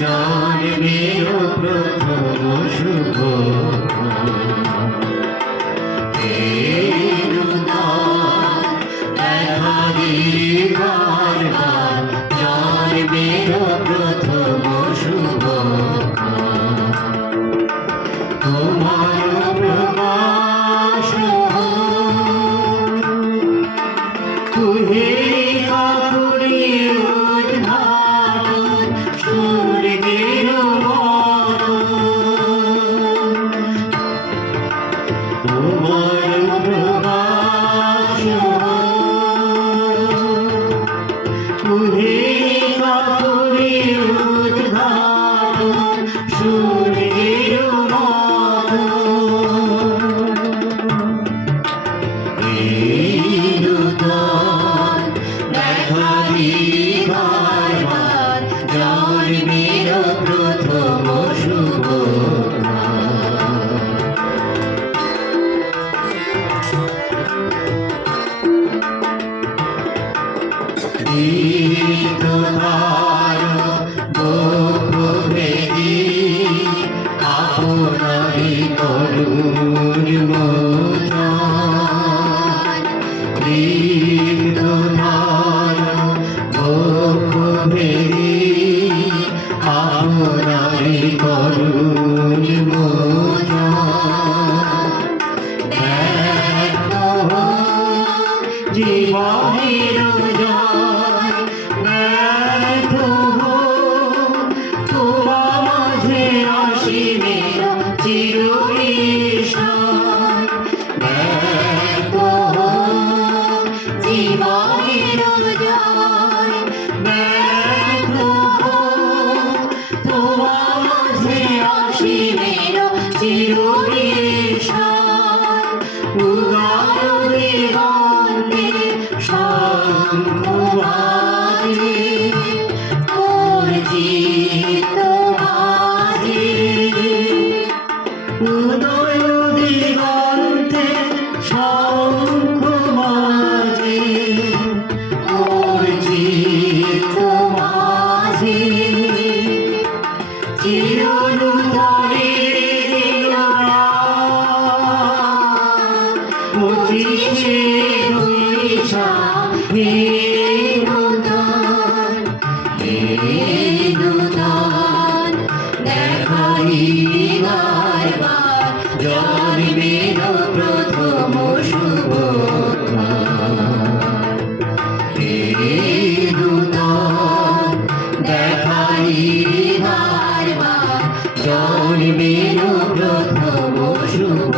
জন্মের প্রথম শুভ জন্মের প্রথম শুভ তোমার প্রকাশ তুহে কাকুরি উদ্ধারণ সূর্যের তোমার প্রকাশ তুহে কাকুরি উদ্ধারণ সূর্যের জন্মের প্রথম শুভ আপনারি করুণ আপনারি করুণ জীবনের জয় ব্যর্থ তোমার মাঝে অসীমের চির ঈশান ব্যর্থ জীবনের জয় ব্যর্থ তোমার মাঝে অসীমের চির ঈশান উদার দিগন্তে শঙ্খ বাজে মোর চিত্ত বাজে উদয় দিগন্তে শঙ্খ বাজে মোর চিত্ত বাজে চিরনুতরে মুচিছে দুইশা হে নূতন দেখাইবার জন্মের প্রথম শুভ হে নূতন দেখাইবার জন্মের প্রথম শুভ